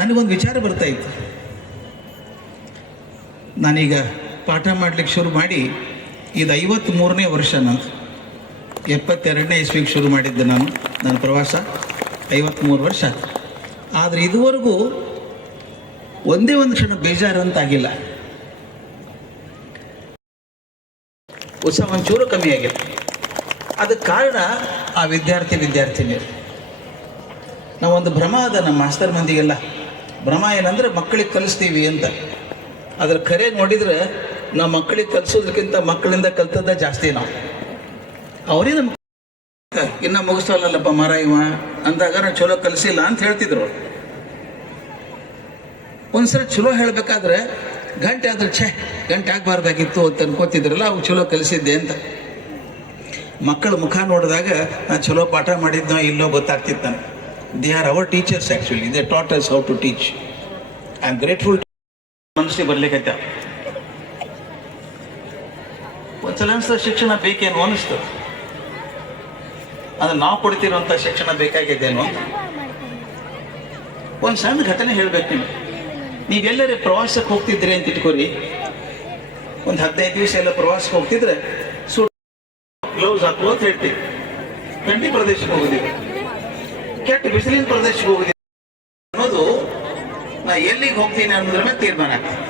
ನನಗೊಂದು ವಿಚಾರ ಬರ್ತಾ ಇತ್ತು. ನಾನೀಗ ಪಾಠ ಮಾಡಲಿಕ್ಕೆ ಶುರು ಮಾಡಿ ಇದು 53ನೇ ವರ್ಷ. ನಾನು 72ನೇ ಇಸ್ವಿಗೆ ಶುರು ಮಾಡಿದ್ದೆ. ನನ್ನ ಪ್ರವಾಸ 53 ವರ್ಷ. ಆದರೆ ಇದುವರೆಗೂ ಒಂದೇ ಒಂದು ಕ್ಷಣ ಬೇಜಾರಂತಾಗಿಲ್ಲ. ಉತ್ಸಾಹ ಒಂಚೂರು ಕಮ್ಮಿ ಆಗಿಲ್ಲ. ಅದಕ್ಕೆ ಕಾರಣ ಆ ವಿದ್ಯಾರ್ಥಿನಿಯರು. ನಾವೊಂದು ಭ್ರಮ ಅದ ನಮ್ಮ ಮಾಸ್ತರ್ ಮಂದಿಗೆಲ್ಲ. ಭ್ರಮ ಏನಂದರೆ ಮಕ್ಕಳಿಗೆ ಕಲಿಸ್ತೀವಿ ಅಂತ. ಅದ್ರ ಕರೆ ನೋಡಿದ್ರೆ ನಾವು ಮಕ್ಕಳಿಗೆ ಕಲಿಸೋದಕ್ಕಿಂತ ಮಕ್ಕಳಿಂದ ಕಲ್ತದ್ದ ಜಾಸ್ತಿ. ನಾವು ಅವರೇ ನಮ್ಮ ಇನ್ನೂ ಮುಗಿಸ್ತಲ್ಲಪ್ಪ ಮರ ಇವ ಅಂದಾಗ ನಾವು ಚಲೋ ಕಲಿಸಿಲ್ಲ ಅಂತ ಹೇಳ್ತಿದ್ರು. ಒಂದ್ಸರಿ ಚಲೋ ಹೇಳಬೇಕಾದ್ರೆ ಗಂಟೆ ಆದ್ರೆ ಗಂಟೆ ಆಗಬಾರ್ದಾಗಿತ್ತು ಅಂತ ಅನ್ಕೋತಿದ್ರಲ್ಲ, ಅವು ಚಲೋ ಕಲಿಸಿದ್ದೆ ಅಂತ. ಮಕ್ಕಳ ಮುಖ ನೋಡಿದಾಗ ನಾನು ಚಲೋ ಪಾಠ ಮಾಡಿದ್ನೋ ಇಲ್ಲೋ ಗೊತ್ತಾಗ್ತಿತ್ತು ನನಗೆ. They are our teachers actually. They taught us how to teach. I am grateful. ಮನಸ್ಸಿಗೆ ಬರ್ಲಿಕ್ಕೈತ. ಒಂದ್ಸಲ ಅನಿಸ್ತದೆ ಶಿಕ್ಷಣ ಬೇಕೇನು ಅನಿಸ್ತು. ಅದು ನಾವು ಕೊಡ್ತಿರೋಂಥ ಶಿಕ್ಷಣ ಬೇಕಾಗಿದ್ದೇನು ಅಂತ. ಒಂದು ಸಣ್ಣ ಘಟನೆ ಹೇಳ್ಬೇಕು ನಿಮಗೆ. ನೀವೆಲ್ಲರೇ ಪ್ರವಾಸಕ್ಕೆ ಹೋಗ್ತಿದ್ರಿ ಅಂತ ಇಟ್ಕೋರಿ. ಒಂದು 15 ದಿವಸ ಎಲ್ಲ ಪ್ರವಾಸಕ್ಕೆ ಹೋಗ್ತಿದ್ರೆ ಗ್ಲೌಸ್ ಹಾಕುವ ಅಂತ ಹೇಳ್ತೀವಿ. ಥಂಡಿ ಪ್ರದೇಶಕ್ಕೆ ಹೋಗೋದಿಲ್ಲ, ಕೆಟ್ಟ ಬಿಸಿಲಿನ ಪ್ರದೇಶಕ್ಕೆ ಹೋಗೋದಿಲ್ಲ ಅನ್ನೋದು ನಾ ಎಲ್ಲಿಗೆ ಹೋಗ್ತೀನಿ ಅನ್ನೋದ್ರ ಮೇಲೆ ತೀರ್ಮಾನ ಆಗ್ತದೆ.